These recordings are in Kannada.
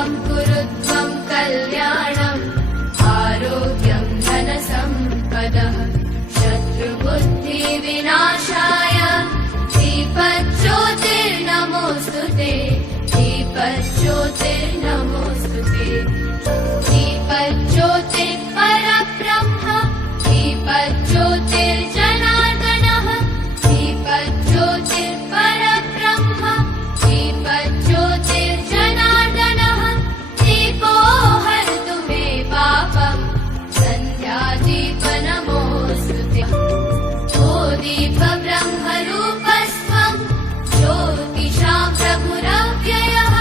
शुभं कुरु त्वं कल्याणम् आरोग्यं धनसम्पदः शत्रुबुद्धिविनाशाय दीपज्योतिर्नमोऽस्तुते दीपज्योतिर्नमोऽस्तुते दीपज्योतिर्परब्रह्म दीपज्योतिर्जनार्दनः दीपज्योतिर्परब्रह्म दीपज्योतिर्जनार्दनः दीपो हरतु मे पापम् सन्ध्यादीपनमोऽस्तुते ओ दीपब्रह्मरूपस्त्वं ज्योतिषां प्रभुरव्ययः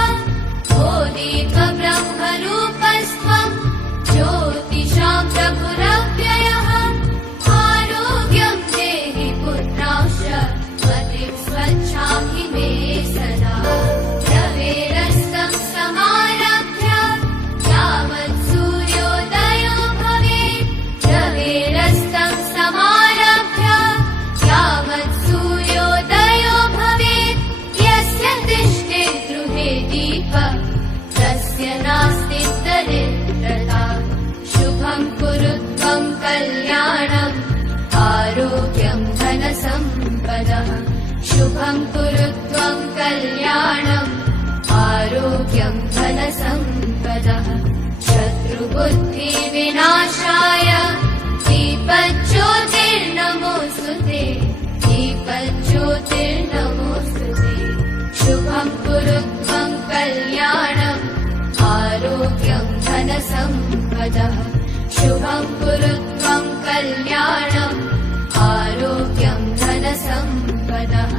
ओ दीपब्रह्मरूपस्त्वं ज्योतिषां प्रभुरव्ययः आरोग्यं देहि पुत्रांश मतिं स्वच्छामि मे सदा रवेरस्तं समारभ्य यावत् सूर्योदयो भवेत् रवेरस्तं समारभ्य यावत् सूर्योदयो भवेत् यस्य तिष्ठेत् गृहे दीपः तस्य नास्ति दरिद्रता शुभं कुरु त्वं कल्याणम् आरोग्यं धनसम्पदः शुभं कुरु त्वं कल्याणम् आरोग्यं धनसम्पदः शत्रुबुद्धिविनाशाय दीपज्योतिर्नमोऽस्तुते दीपज्योतिर्नमोऽस्तुते शुभं कुरु त्वं कल्याणम् आरोग्यं धनसम्पदः शुभं कुरु त्वं कल्याणम् आरोग्यं धनसम्पदः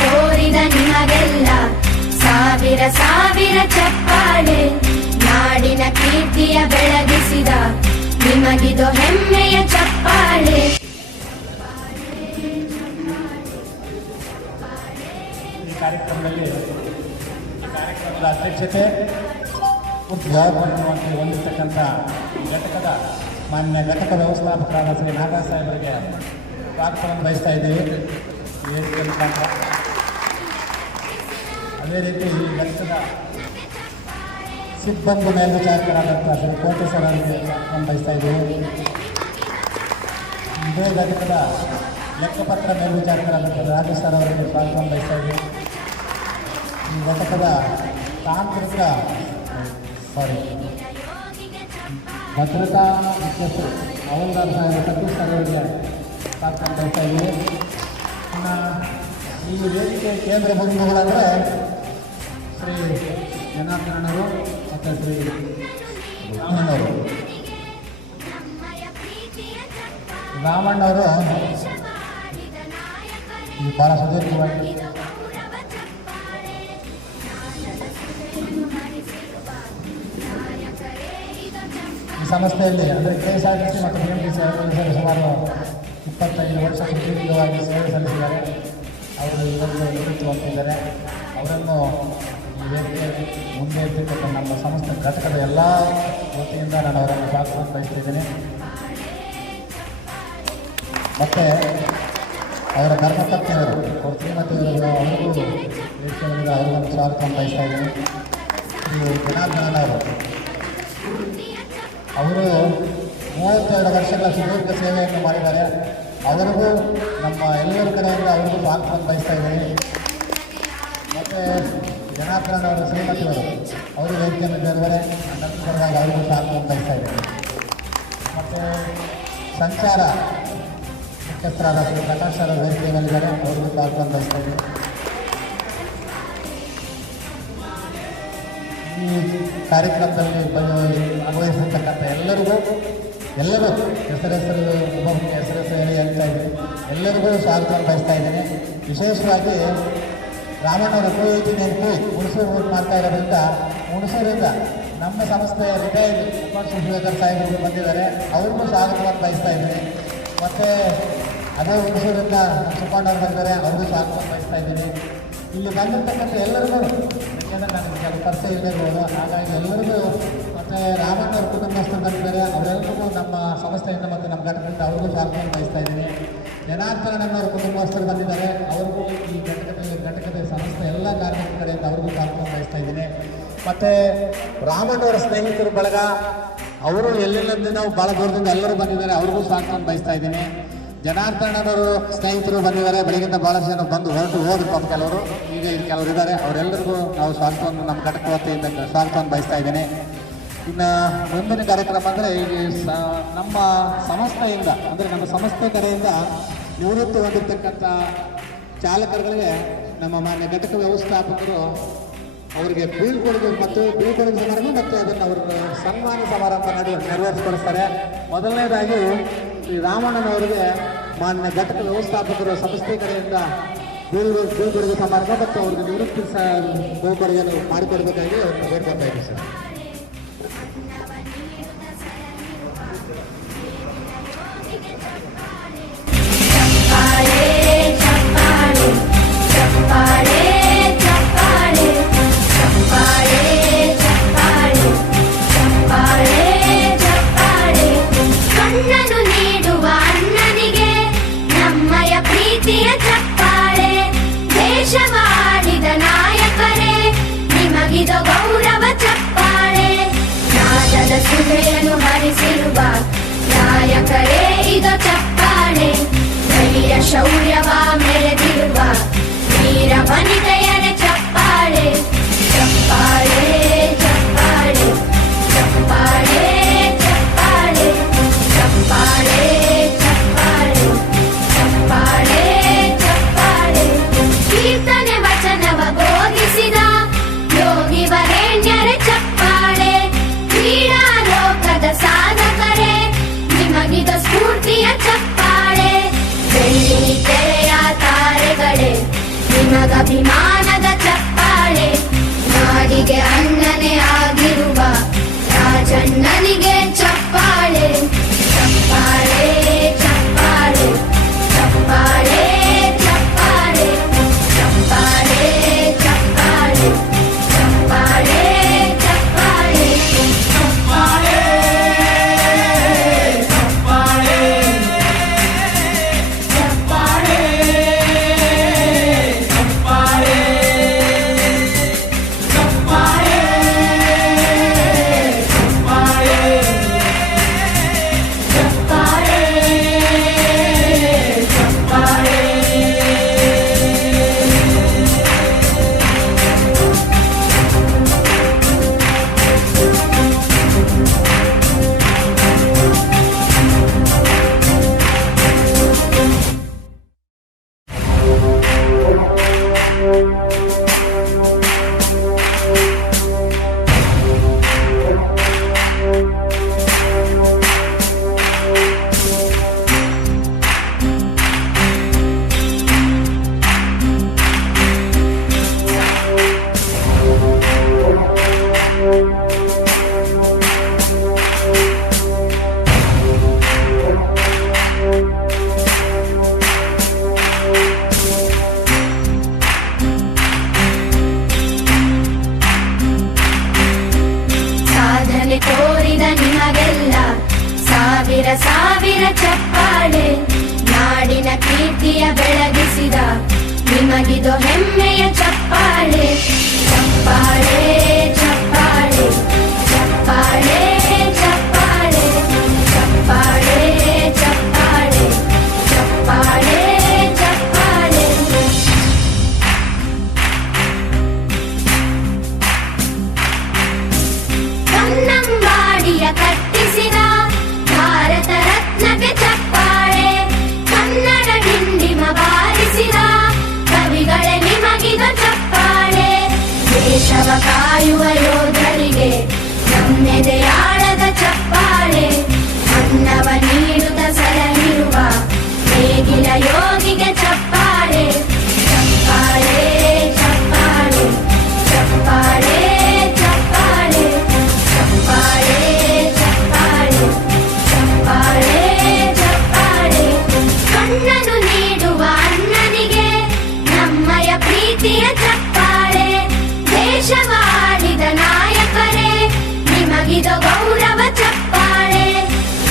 ತೋರಿದ ನಿಮಗೆಲ್ಲ ಸಾವಿರ ಸಾವಿರ ಚಪ್ಪಾಳೆ ನಾಡಿನ ಕೀರ್ತಿಯ ಬೆಳಗಿಸಿದ ನಿಮಗಿದು ಹೆಮ್ಮೆಯ ಚಪ್ಪಾಳೆ ಈ ಕಾರ್ಯಕ್ರಮದ ಅಧ್ಯಕ್ಷತೆ ಜವಾಬ್ದಾರಿ ಹೊಂದಿರತಕ್ಕಂಥ ಘಟಕದ ಮಾನ್ಯ ಘಟಕ ವ್ಯವಸ್ಥಾಪಕರಾದ ಶ್ರೀ ನಾಗರಾಜ್ ಸಾಹೇಬರಿಗೆ ಸ್ವಾಗತವನ್ನು ಬಯಸ್ತಾ ಇದ್ದೀವಿ. ಅದೇ ರೀತಿ ಈ ಘಟಕದ ಸಿಬ್ಬಂದಿ ಮೇಲ್ವಿಚಾರಕರಾದಂಥ ಶ್ರೀ ಕೋಟೇಶ್ವರ ಅವರಿಗೆ ಸ್ವಾಗತವನ್ನು ಬಯಸ್ತಾ ಇದ್ದೀವಿ. ಇದೇ ಘಟಕದ ಲೆಕ್ಕಪತ್ರ ಮೇಲ್ವಿಚಾರಕರಾದಂಥ ರಾಜೇಶ್ ಸರ್ ಅವರಿಗೆ ಸ್ವಾಗತವನ್ನು ಬಯಸ್ತಾ ಇದ್ದೀವಿ. ಈ ಘಟಕದ ತಾಂತ್ರಿಕ ಭದ್ರತಾ ಮುಖ್ಯಸ್ಥರು ಹವಾಲ್ದಾರ ಸಾಹೇಬ ಸತೀಶ್ ಸರ್ ಅವರಿಗೆ ಸ್ವಾಗತವನ್ನು ಬಯಸ್ತಾ ಇದ್ದೀವಿ. ಇನ್ನು ಈ ವೇದಿಕೆ ಕೇಂದ್ರ ಬಂಧುಗಳಂದರೆ ಶ್ರೀ ಜನಾರ್ದನವರು ಮತ್ತು ಶ್ರೀ ರಾಮಣ್ಣವರು ಈ ಭಾಳ ಸುದೀರ್ಘವಾಗಿ ಈ ಸಂಸ್ಥೆಯಲ್ಲಿ ಅಂದರೆ KSRTC ಮತ್ತು BMTC ಸುಮಾರು 25 ವರ್ಷ ಸುದೀರ್ಘವಾಗಿ ಸೇವೆ ಸಲ್ಲಿಸಿದ್ದಾರೆ. ಅವರು ಇವತ್ತು ನಿವೃತ್ತಿ ಹೊಂದಿದ್ದಾರೆ. ಅವರನ್ನು ಈ ವೇದಿಕೆಯಲ್ಲಿ ಮುಂದೆ ಇರ್ತಕ್ಕಂಥ ನಮ್ಮ ಸಂಸ್ಥೆ ಘಟಕದ ಎಲ್ಲ ವತಿಯಿಂದ ನಾನು ಅವರನ್ನು ಸ್ವಾಗತವನ್ನು ಬಯಸ್ತಿದ್ದೇನೆ. ಮತ್ತು ಅವರ ಧರ್ಮಪತ್ನಿಯವರು ಅವ್ರ ಶ್ರೀಮತಿಯವರು ಅವರಿಗೂ ವೇದಿಕೆಯಿಂದ ಅವರಿಗೊಂದು ಸ್ವಾಗತವನ್ನು ಬಯಸ್ತಾ ಇದ್ದೀನಿ. ಶ್ರೀ ಜನಾರ್ದನವರು ಅವರು 32 ವರ್ಷಗಳ ಸುದೀರ್ಘ ಸೇವೆಯನ್ನು ಮಾಡಿದ್ದಾರೆ. ಅವರಿಗೂ ನಮ್ಮ ಎಲ್ಲರ ಕಡೆಯಿಂದ ಅವರಿಗೂ ಸ್ವಾಗತವನ್ನು ಬಯಸ್ತಾ ಇದ್ದೀನಿ. ಮತ್ತು ಜನಾರ್ದನವರ ಶ್ರೀಮತಿಯವರು ಅವರು ವೇದಿಕೆಯನ್ನು ಸೇರಿದರೆ ನಂತರವಾಗಿ ಅವರಿಗೂ ಸ್ವಾಗತವನ್ನು ಬಯಸ್ತಾ ಇದ್ದೀನಿ. ಮತ್ತು ಸಂಚಾರ ಮುಖ್ಯಸ್ಥರಾದ ಶ್ರೀ ಪ್ರಕಾಶ್ ಸರ್ ವೇದಿಕೆ ಮೇಲಿದ್ದಾರೆ, ಅವರಿಗೂ ಸ್ವಾಗತ ಬಯಸ್ತಾ ಇದ್ದೀನಿ. ಈ ಕಾರ್ಯಕ್ರಮದಲ್ಲಿ ಭಾಗವಹಿಸಿರ್ತಕ್ಕಂಥ ಎಲ್ಲರೂ ಹೆಸರು ಹೇಳಿ ಹೇಳ್ತಾ ಇದ್ದೀನಿ, ಎಲ್ಲರಿಗೂ ಸ್ವಾಗತ ಬಯಸ್ತಾ ಇದ್ದೀನಿ. ವಿಶೇಷವಾಗಿ ರಾಮಣ್ಣವರ ಉಪಯೋಗಿ ನೆನಪು ಹುಣಸೂರು ಮಾಡ್ತಾ ಇರೋದ್ರಿಂದ ಹುಣಸೂರಿಂದ ನಮ್ಮ ಸಂಸ್ಥೆಯ ರಿಟೈರ್ಡ್ ಶಿವಶೇಖರ್ ಸಾಹೇಬರು ಬಂದಿದ್ದಾರೆ, ಅವ್ರಿಗೂ ಸ್ವಾಗತವನ್ನು ಬಯಸ್ತಾ ಇದ್ದೀನಿ. ಮತ್ತು ಅದೇ ಹುಣಸೂರಿಂದ ಸುಪ್ಪಣ್ಣವ್ರು ಬಂದಿದ್ದಾರೆ, ಅವ್ರಿಗೂ ಸ್ವಾಗತವನ್ನು ಬಯಸ್ತಾ ಇದ್ದೀನಿ. ಇಲ್ಲಿ ಬಂದಿರ್ತಕ್ಕಂಥ ಎಲ್ಲರಿಗೂ ಯಾಕೆಂದರೆ ನನಗೆ ಕೆಲವು ಪರಿಚಯ ಇರಬಹುದು, ಹಾಗಾಗಿ ಎಲ್ಲರಿಗೂ ಮತ್ತು ರಾಮಣ್ಣವ್ರ ಕುಟುಂಬಸ್ಥರು ಬಂದಿದ್ದಾರೆ, ಅವರೆಲ್ಲರಿಗೂ ನಮ್ಮ ಸಂಸ್ಥೆಯಿಂದ ಮತ್ತು ನಮ್ಮ ಘಟಕದಿಂದ ಅವ್ರಿಗೂ ಸ್ವಾಗತವನ್ನು ಬಯಸ್ತಾ ಇದ್ದೀನಿ. ಜನಾರ್ದನಣ್ಣವ್ರ ಕುಟುಂಬಸ್ಥರು ಬಂದಿದ್ದಾರೆ, ಅವ್ರಿಗೂ ಈ ಘಟಕದ ಸಂಸ್ಥೆ ಎಲ್ಲ ಕಾರ್ಮಿಕರ ಕಡೆಯಿಂದ ಅವ್ರಿಗೂ ಸ್ವಾಗತವನ್ನು ಬಯಸ್ತಾ ಇದ್ದೀನಿ. ಮತ್ತು ರಾಮಣ್ಣವರ ಸ್ನೇಹಿತರು ಬಳಗ ಅವರು ಎಲ್ಲೆಲ್ಲಿಂದ ನಾವು ಭಾಳ ದೂರದಿಂದ ಎಲ್ಲರೂ ಬಂದಿದ್ದಾರೆ, ಅವ್ರಿಗೂ ಸ್ವಾಗತವನ್ನು ಬಯಸ್ತಾ ಇದ್ದೀನಿ. ಜನಾರ್ದನವರು ಸ್ನೇಹಿತರು ಬಂದಿದ್ದಾರೆ, ಬೆಳಗಿಂದ ಭಾಳಷ್ಟು ಜನ ಬಂದು ಹೋದ್ರು ಪಾಪ ಕೆಲವರು, ಈಗ ಇಲ್ಲಿ ಕೆಲವರು ಇದ್ದಾರೆ, ಅವರೆಲ್ಲರಿಗೂ ನಾವು ಸ್ವಾಗತವನ್ನು ನಮ್ಮ ಘಟಕ ವತಿಯಿಂದ ಸ್ವಾಗತವನ್ನು ಬಯಸ್ತಾ ಇದ್ದೀನಿ. ಇನ್ನು ಮುಂದಿನ ಕಾರ್ಯಕ್ರಮ ಅಂದರೆ ಈಗ ನಮ್ಮ ಸಂಸ್ಥೆಯಿಂದ ಅಂದರೆ ನಮ್ಮ ಸಂಸ್ಥೆ ಕಡೆಯಿಂದ ನಿವೃತ್ತಿ ಹೊಂದಿರತಕ್ಕಂಥ ಚಾಲಕರುಗಳಿಗೆ ನಮ್ಮ ಮಾನ್ಯ ಘಟಕ ವ್ಯವಸ್ಥಾಪಕರು ಅವರಿಗೆ ಬೀಳ್ಕೊಡುಗೆ ಸಮಾರಂಭ ಮತ್ತು ಅದನ್ನು ಅವರು ಸನ್ಮಾನ ಸಮಾರಂಭ ನೆರವೇರಿಸಿಕೊಡಿಸ್ತಾರೆ. ಮೊದಲನೇದಾಗಿ ಶ್ರೀ ರಾಮಣ್ಣನವರಿಗೆ ಮಾನ್ಯ ಘಟಕ ವ್ಯವಸ್ಥಾಪಕರು ಸಂಸ್ಥೆ ಕಡೆಯಿಂದ ಬೀಳ್ಕೊಡುಗೆ ಸಮಾರಂಭ ಮತ್ತು ಅವ್ರಿಗೆ ನಿವೃತ್ತಿ ಬೀಳ್ಕೊಡುಗೆಯನ್ನು ಮಾಡಿಕೊಡ್ಬೇಕಾಗಿ ಅವ್ರನ್ನ ಬೇಡ್ಕೊಳ್ತಾ ಇದ್ದೀವಿ ಸರ್. ಗೌರವ ಚಪ್ಪಾಳೆ ನಾದದ ಸುಧೆಯನ್ನು ಹರಿಸಿರುವ ನಾಯಕರೇ ಇದು ಚಪ್ಪಾಳೆ ಧೈರ್ಯ ಶೌರ್ಯವ ಮೆರೆದಿರುವ ವೀರ ವನಿತೆಯರೇ ಚಪ್ಪಾಳೆ ಚಪ್ಪಾಳೆ ಚಪ್ಪಾಳೆ ಚಪ್ಪಾಳೆ ಚಪ್ಪಾಳೆ ಚಪ್ಪಾಳೆ ಚಪ್ಪಾಳೆ ಚಪ್ಪಾಳೆ ಚಪ್ಪಾಳೆ ಕೀರ್ತನೆ ವಚನವ ಬೋಧಿಸಿದ ಯೋಗಿ ವರೇಣ್ಯರೇ ಚಪ್ಪಾಳೆ ಕ್ರೀಡಾ ಲೋಕದ ಸಾಧಕರೇ ನಿಮಗಿದ ಸ್ಫೂರ್ತಿಯ ಚಪ್ಪಾಳೆ ಬೆಳ್ಳಿ ತೆರೆಯ ತಾರೆಗಳೇ ನಿಮಗಭಿಮಾನದ ಚಪ್ಪಾಳೆ ನಾಡಿಗೆ ಅಣ್ಣನೇ ಆಗಿರುವ ರಾಜಣ್ಣನಿಗೆ ಚಪ್ಪಾಳೆ ಚಪ್ಪಾಳೆ ಚಪ್ಪಾಳೆ ಚಪ್ಪಾಳೆ ಚಪ್ಪಾಳೆ ಚಪ್ಪಾಳೆ ಚಪ್ಪಾಳೆ ಚಪ್ಪಾಳೆ ಚಪ್ಪಾಳೆ ಚಪ್ಪಾಳೆ ಚಪ್ಪಾಳೆ ತೋರಿದ ನಿಮಗೆಲ್ಲ ಸಾವಿರ ಸಾವಿರ ಚಪ್ಪಾಳೆ ನಾಡಿನ ಕೀರ್ತಿಯ ಬೆಳಗಿಸಿದ ನಿಮಗಿದು ಹೆಮ್ಮೆಯ ಚಪ್ಪಾಳೆ ಚಪ್ಪಾಳೆ ಚಪ್ಪಾಳೆ ಚಪ್ಪಾಳೆ ಚಪ್ಪಾಳೆ ಚಪ್ಪಾಳೆ ಚಪ್ಪಾಳೆ ಚಪ್ಪಾಳೆ ಚಪ್ಪಾಳೆ ಕನ್ನಂಬಾಡಿಯ ಕಟ್ಟಿಸಿದ ಭಾರತ ರತ್ನಕ್ಕೆ ಚಪ್ಪಾಳೆ ಕನ್ನಡ ಕಾಯುವ ಯೋಧರಿಗೆ ನಮ್ಮೆದೆಯಾಳದ ಚಪ್ಪಾಳೆ. ಅನ್ನವ ನೀಡುತ್ತ ಸಲಹಿರುವ ನೇಗಿಲ ಯೋಗಿಗೆ ಚಪ್ಪಾಳೆ. ಚಪ್ಪಾಳೆ ಚಪ್ಪಾಳೆ ಚಪ್ಪಾಳೆ ಚಪ್ಪಾಳೆ ಚಪ್ಪಾಳೆ ಚಪ್ಪಾಳೆ ಚಪ್ಪಾಳೆ ಚಪ್ಪಾಳೆ. ಕಣ್ಣನು ನೀಡುವ ಅಣ್ಣನಿಗೆ ನಮ್ಮಯ ಪ್ರೀತಿಯ ಚಪ್ಪಾಳೆ. ದೇಶವಾಡಿದ ನಾಯಕರೇ ನಿಮಗಿದು ಗೌರವ ಚಪ್ಪಾಳೆ.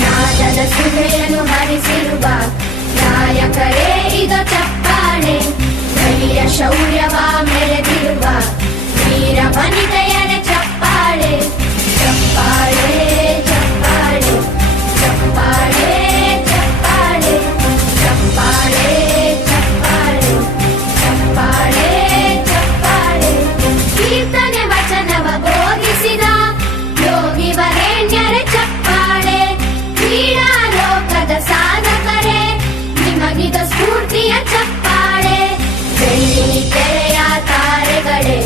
ನಾದದ ಸುಧೆಯನ್ನು ಹರಿಸಿರುವ ನಾಯಕರೇ ಇದು ಚಪ್ಪಾಳೆ. ಧೈರ್ಯ ಶೌರ್ಯವ ಮೆರೆದಿರುವ ವೀರ ವನಿತೆಯರ ಚಪ್ಪಾಳೆ. ಚಪ್ಪಾಳೆ ಚಪ್ಪಾಳೆ ಚಪ್ಪಾಳೆ ಚಪ್ಪಾಳೆ ಚಪ್ಪಾಳೆ ಚಪ್ಪಾಳೆ ಚಪ್ಪಾಳೆ ಚಪ್ಪಾಳೆ. ಕೀರ್ತನೆ ವಚನವ ಬೋಧಿಸಿದ ಯೋಗಿ ವರೇಣ್ಯರ ಚಪ್ಪಾಳೆ. ಕ್ರೀಡಾ ಲೋಕದ ಸಾಧಕರೇ ನಿಮಗಿದ ಸ್ಫೂರ್ತಿಯ ಚಪ್ಪಾಳೆ. ಬೆಳ್ಳಿ ತೆರೆಯ ತಾರೆಗಳೇ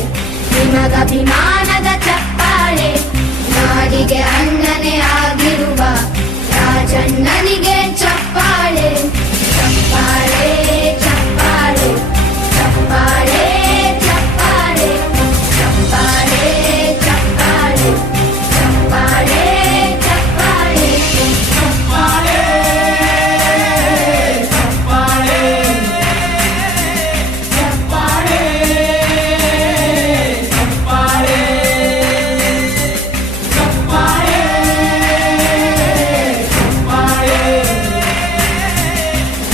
ನಿಮಗಭಿಮಾನದ ಚಪ್ಪಾಳೆ. ನಾಡಿಗೆ ಅಣ್ಣನೇ ಆಗಿರುವ ರಾಜಣ್ಣನಿಗೆ ಚಪ್ಪಾಳೆ. ಚಪ್ಪಾಳೆ ಚಪ್ಪಾಳೆ ಚಪ್ಪಾಳೆ ಚಪ್ಪಾಳೆ ಚಪ್ಪಾಳೆ ಚಪ್ಪಾಳೆ ಚಪ್ಪಾಳೆ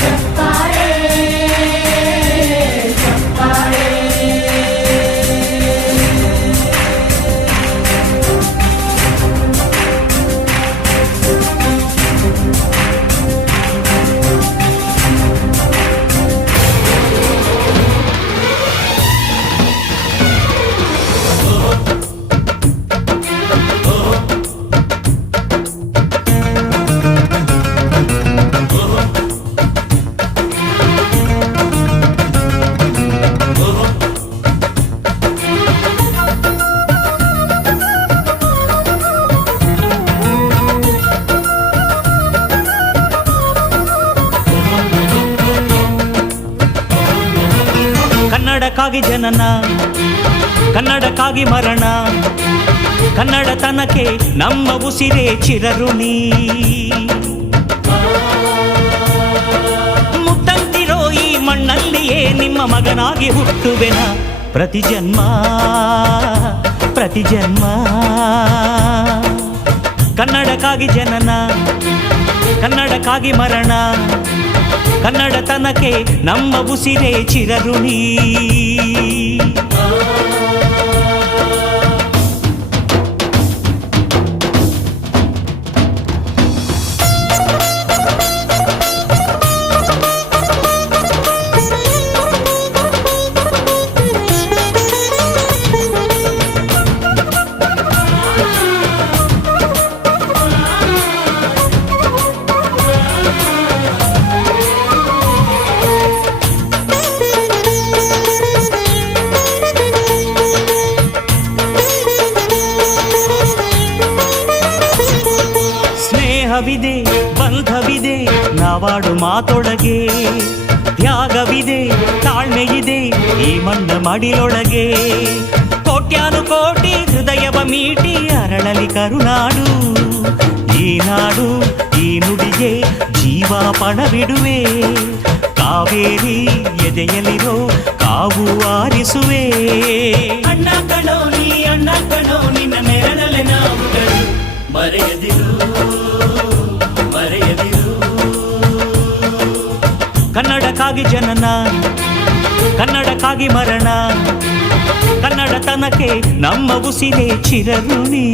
ಚಪ್ಪಾಳೆ ಚಪ್ಪಾಳೆ ಕನ್ನಡಕ್ಕಾಗಿ ಜನನ, ಕನ್ನಡಕ್ಕಾಗಿ ಮರಣ, ಕನ್ನಡತನಕ್ಕೆ ನಮ್ಮ ಉಸಿರೇ ಚಿರಋಣಿ. ಮುತ್ತಂತಿರೋ ಈ ಮಣ್ಣಲ್ಲಿಯೇ ನಿಮ್ಮ ಮಗನಾಗಿ ಹುಟ್ಟುವೆನ ಪ್ರತಿ ಜನ್ಮ ಪ್ರತಿ ಜನ್ಮ. ಕನ್ನಡಕ್ಕಾಗಿ ಜನನ, ಕನ್ನಡಕ್ಕಾಗಿ ಮರಣ, ಕನ್ನಡತನಕ್ಕೆ ನಮ್ಮ ಉಸಿರೇ ಚಿರಋಣಿ. ಸ್ನೇಹವಿದೆ, ಬಂಧವಿದೆ ನಾವಾಡು ಮಾತೊಳಗೆ, ತ್ಯಾಗವಿದೆ, ತಾಳ್ಮೆಯಿದೆ ಈ ಮಣ್ಣ ಮಡಿಲೊಳಗೆ. ಕೋಟ್ಯಾನು ಕೋಟಿ ಹೃದಯವ ಮೀಟಿ ಅರಳಲಿ ಕರುನಾಡು. ಈ ನಾಡು ಈ ನುಡಿಗೆ ಜೀವ ಪಣವಿಡುವೆ. ಕಾವೇರಿ ಎದೆಯಲಿರೋ ಕಾವು ಆರಿಸುವೆ. ಅಣ್ಣ ಕಣೋ ನೀ ಅಣ್ಣ ಕಣೋ ನಿನ್ನ ನೆರಳಲೆ ನಾವುಗಳು. ಮರೆಯದಿರು ಮರೆಯದಿರು. ಕನ್ನಡಕ್ಕಾಗಿ ಜನನ, ಕನ್ನಡಕ್ಕಾಗಿ ಮರಣ, ಕನ್ನಡತನಕ್ಕೆ ನಮ್ಮ ಉಸಿರೇ ಚಿರಋಣಿ.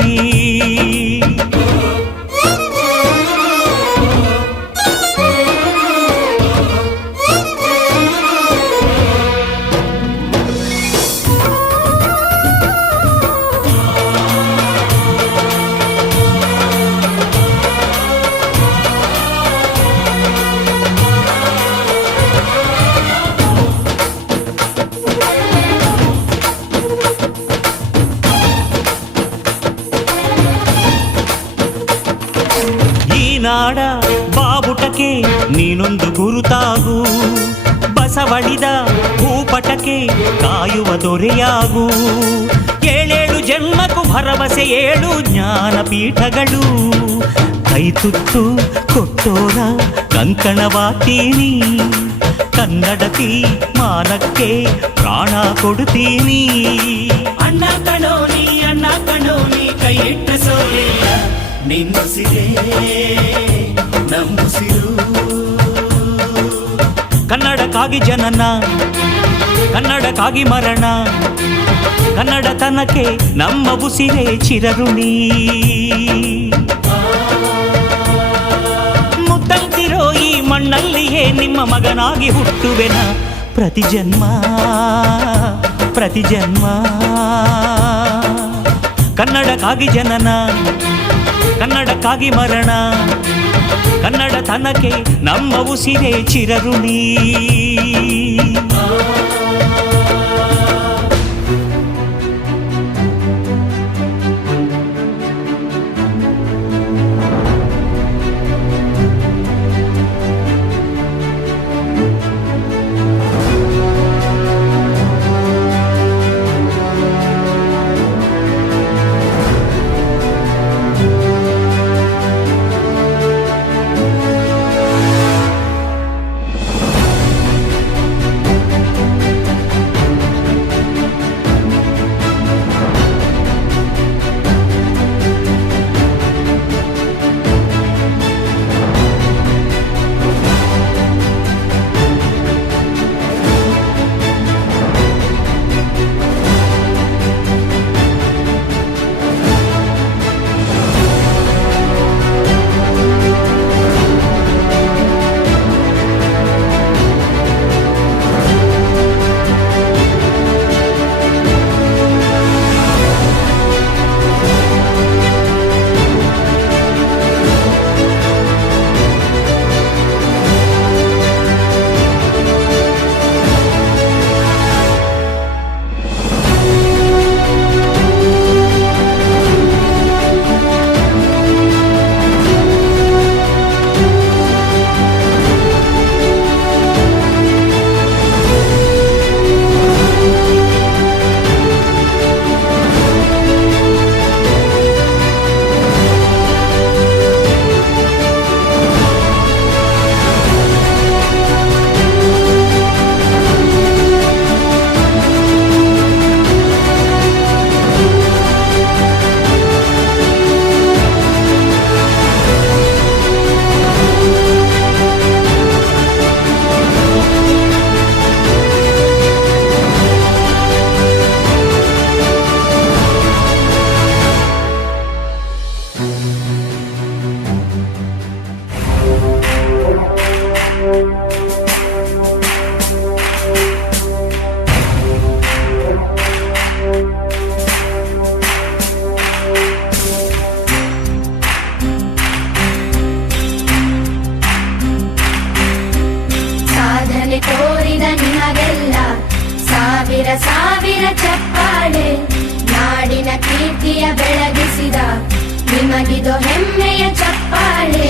ನೀನೊಂದು ಗುರುತಾಗು, ಬಸವಳಿದ ಭೂಪಟಕ್ಕೆ ಕಾಯುವ ದೊರೆಯಾಗು. ಏಳೇಳು ಜನ್ಮಕ್ಕೂ ಭರವಸೆ ಏಳು ಜ್ಞಾನಪೀಠಗಳು. ಕೈ ತುತ್ತು ಕೊಟ್ಟೋರ ಕಂಕಣವಾಗ್ತೀನಿ, ಕನ್ನಡತಿ ಮಾನಕ್ಕೆ ಪ್ರಾಣ ಕೊಡ್ತೀನಿ. ಅಣ್ಣ ಕಣೋ ನೀ ಕೈ ಇಟ್ಟ ಸೋಲಿಲ್ಲ, ನಿನ್ನುಸಿರೇ ನಮ್ಮುಸಿರು. ಕನ್ನಡಕ್ಕಾಗಿ ಜನನ, ಕನ್ನಡಕ್ಕಾಗಿ ಮರಣ, ಕನ್ನಡತನಕ್ಕೆ ನಮ್ಮ ಉಸಿರೇ ಚಿರಋಣಿ. ಮುತ್ತಂತಿರೋ ಈ ಮಣ್ಣಲ್ಲಿಯೇ ನಿಮ್ಮ ಮಗನಾಗಿ ಹುಟ್ಟುವೆನ, ಪ್ರತಿ ಜನ್ಮ ಪ್ರತಿ ಜನ್ಮ. ಕನ್ನಡಕ್ಕಾಗಿ ಜನನ, ಕನ್ನಡಕ್ಕಾಗಿ ಮರಣ, ಕನ್ನಡತನಕ್ಕೆ ನಮ್ಮ ಉಸಿರೇ ಚಿರಋಣಿ. ಸಾವಿರ ಚಪ್ಪಾಳೆ ನಾಡಿನ ಕೀರ್ತಿಯ ಬೆಳಗಿಸಿದ ನಿಮಗಿದು ಹೆಮ್ಮೆಯ ಚಪ್ಪಾಳೆ.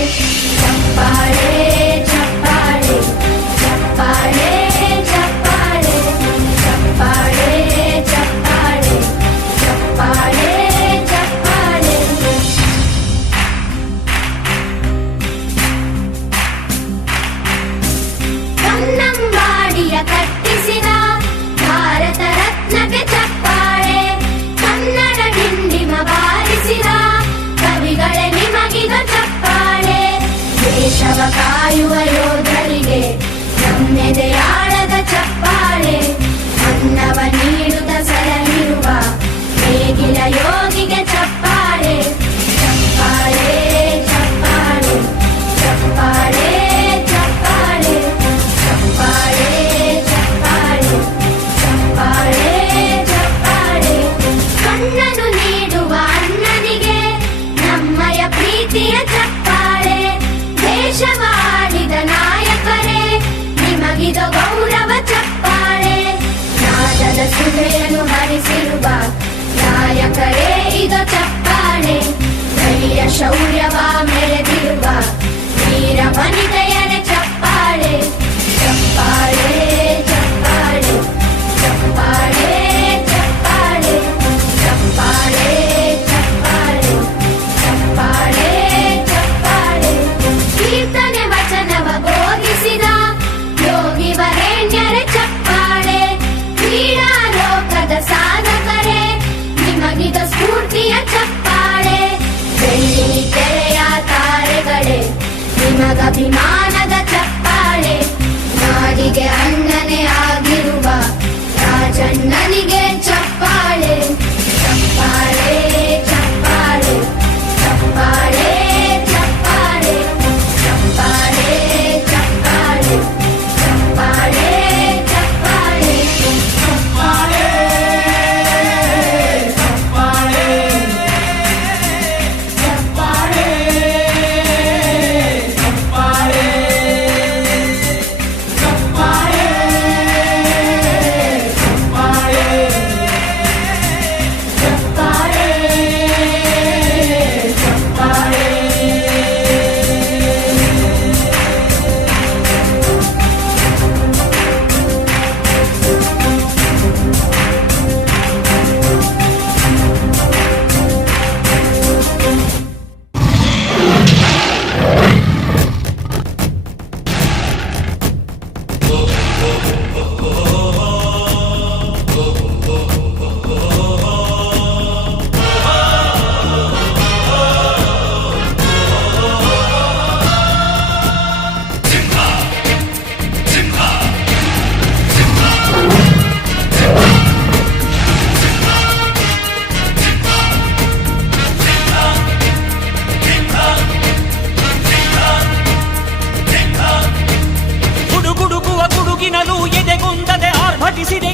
ಚಪ್ಪಾಳೆ ಚಪ್ಪಾಳೆ ಚಪ್ಪಾಳೆ ಚಪ್ಪಾಳೆ ಚಪ್ಪಾಳೆ ಚಪ್ಪಾಳೆ ಚಪ್ಪಾಳೆ ಚಪ್ಪಾಳೆ. ಕನ್ನಂಬಾಡಿಯ ಕಟ್ಟಿಸಿದ ಭಾರತ ರತ್ನಕ್ಕೆ ಚಪ್ಪಾಳೆ. ಕನ್ನಡ ಡಿಂಡಿಮ ಬಾರಿಸಿದ ಕವಿಗಳೇ ನಿಮಗಿದು ಚಪ್ಪಾಳೆ. ದೇಶವ ಕಾಯುವ ಯೋಧರಿಗೆ ನಮ್ಮೆದೆಯಾಳದ ಚಪ್ಪಾಳೆ. ಅನ್ನವ ನೀಡುತ್ತ ಸಲಹಿರುವ ನೇಗಿಲ ಯೋಗಿಗೆ ಚಪ್ಪಾಳೆ. ಚಪ್ಪಾಳೆ ಚಪ್ಪಾಳೆ ಚಪ್ಪಾಳೆ ಚಪ್ಪಾಳೆ ಚಪ್ಪಾಳೆ ಚಪ್ಪಾಳೆ ಚಪ್ಪಾಳೆ ಚಪ್ಪಾಳೆ. ಕಣ್ಣನು ನೀಡುವ ಅಣ್ಣನಿಗೆ ನಮ್ಮಯ ಪ್ರೀತಿಯ ಚಪ್ಪಾಳೆ. ದೇಶವಾಡಿದ ನಾಯಕರೇ ನಿಮಗಿದು ಗೌರವ ಚಪ್ಪಾಳೆ. ನಾದದ ಆರ್ಭಟಿಸಿದೆ.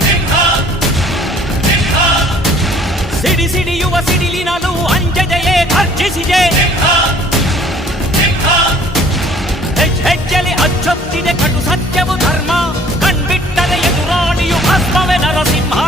ಸಿಡಿ ಸಿಡಿಯುವ ಸಿಡಿಲಿನಲು ಅಂಜದೆಯೇ ಗರ್ಜಿಸಿದೆ. ಹೆಜ್ಜೆಲೆ ಅಚ್ಚೊತ್ತಿದೆ ಕಟು ಸತ್ಯವು ಧರ್ಮ, ಕಣ್ಬಿಟ್ಟರೆ ಎದುರಾಳಿಯು ಭಸ್ಮವೇ ನರಸಿಂಹ.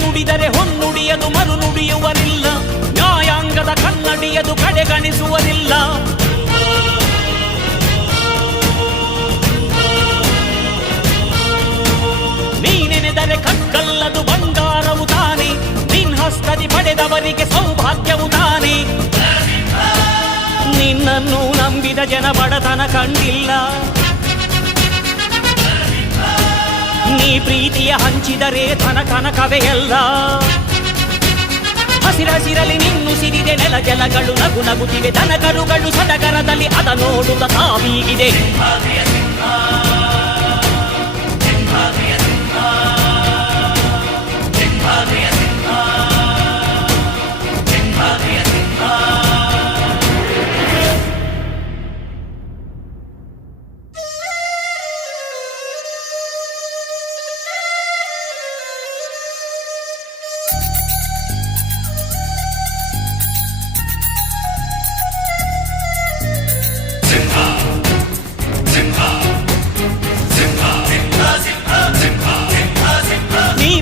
ನುಡಿದರೆ ಹೊನ್ನುಡಿಯದು ಮರು ನುಡಿಯುವರಿಲ್ಲ, ನ್ಯಾಯಾಂಗದ ಕನ್ನಡಿಯದು ಕಡೆಗಣಿಸುವರಿಲ್ಲ. ನೀನೆನೆದರೆ ಕಕ್ಕಲ್ಲದು ಬಂಗಾರವು ತಾನೆ, ನಿನ್ ಹಸ್ತದಿ ಪಡೆದವರಿಗೆ ಸೌಭಾಗ್ಯವು ತಾನೆ. ನಿನ್ನನ್ನು ನಂಬಿದ ಜನ ಬಡತನ ಕಂಡಿಲ್ಲ, ನೀ ಪ್ರೀತಿಯ ಹಂಚಿದರೆ ಧನ ಕನಕವೇ ಎಲ್ಲ. ಹಸಿರಸಿರಲಿ ನಿನ್ನು ಸಿರಿದೆ ನೆಲ ಜಲಗಳು ನಗು ನಗುತ್ತಿವೆ, ದನ ಕರುಗಳು ಸಡಗರದಲ್ಲಿ ಅದ ನೋಡುತ್ತ ತಾವೀಗಿದೆ.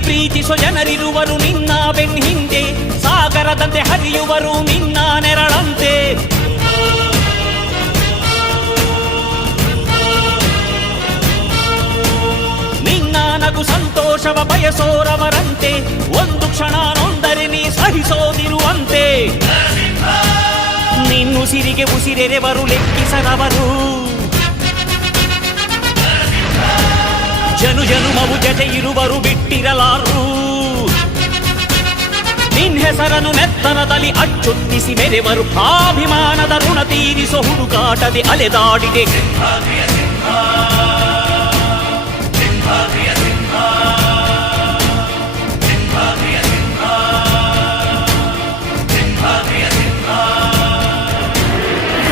ಪ್ರೀತಿಸೋ ಜನರಿರುವರು ನಿನ್ನ ಬೆನ್ ಹಿಂದೆ, ಸಾಗರದಂತೆ ಹರಿಯುವರು ನಿನ್ನ ನೆರಳಂತೆ. ನಿನ್ನ ನಗು ಸಂತೋಷವ ಬಯಸೋರವರಂತೆ, ಒಂದು ಕ್ಷಣ ನೊಂದರೆ ನೀ ಸಹಿಸೋದಿರುವಂತೆ. ನಿನ್ನುಸಿರಿಗೆ ಉಸಿರೆರೆವರು ಲೆಕ್ಕಿಸದವರು, ಜನು ಜನುಮವು ಜತೆ ಇರುವರು ಬಿಟ್ಟಿರಲಾರು. ನಿನ್ ಹೆಸರನ್ನು ನೆತ್ತರದಲ್ಲಿ ಅಚ್ಚೊತ್ತಿಸಿ ಮೆರೆವರು, ಅಭಿಮಾನದ ಋಣ ತೀರಿಸೋ ಹುಡುಕಾಟದೆ ಅಲೆದಾಡಿದೆ.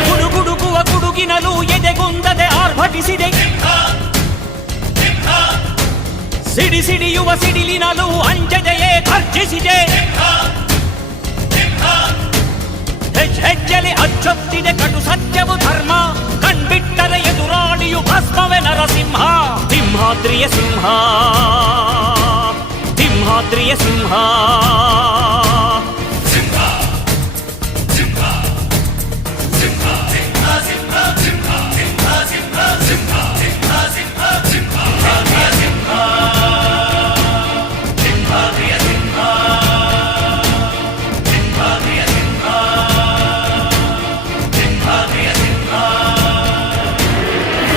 ಗುಡುಗುಡುಗುವ ಗುಡುಗಿನಲು ಎದೆಗುಂದದೆ ಆರ್ಭಟಿಸಿದೆ. ಸಿಡಿ ಸಿಡಿಯುವ ಸಿಡಿಲಿನಲು ಅಂಜದೆಯೇ ಗರ್ಜಿಸಿದೆ. ಹೆಜ್ಜೆಲೆ ಅಚ್ಚೊತ್ತಿದೆ ಕಟು ಸತ್ಯವು ಧರ್ಮ, ಕಣ್ಬಿಟ್ಟರೆ ಎದುರಾಳಿಯು ಭಸ್ಮವೇ ನರಸಿಂಹ. ಸಿಂಹಾದ್ರಿಯ ಸಿಂಹ, ಸಿಂಹಾದ್ರಿಯ ಸಿಂಹ.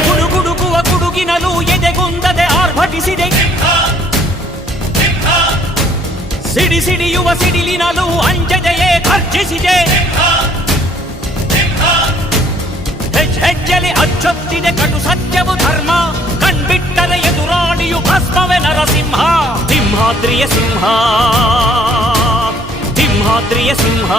ಗುಡುಗುಡುಗುವ ಗುಡುಗಿನಲು ಎದೆಗುಂದದೆ ಆರ್ಭಟಿಸಿದೆ. ಸಿಡಿ ಸಿಡಿಯುವ ಸಿಡಿಲಿನಲು ಅಂಜದೆಯೇ ಗರ್ಜಿಸಿದೆ. ಹೆಜ್ಜೆಲೆ ಅಚ್ಚೊತ್ತಿದೆ ಕಟು ಸತ್ಯವು ಧರ್ಮ, ಕಣ್ಬಿಟ್ಟರೆ ಎದುರಾಳಿಯು ಭಸ್ಮವೇ ನರಸಿಂಹ. ಸಿಂಹಾದ್ರಿಯ ಸಿಂಹ, ಸಿಂಹಾದ್ರಿಯ ಸಿಂಹ.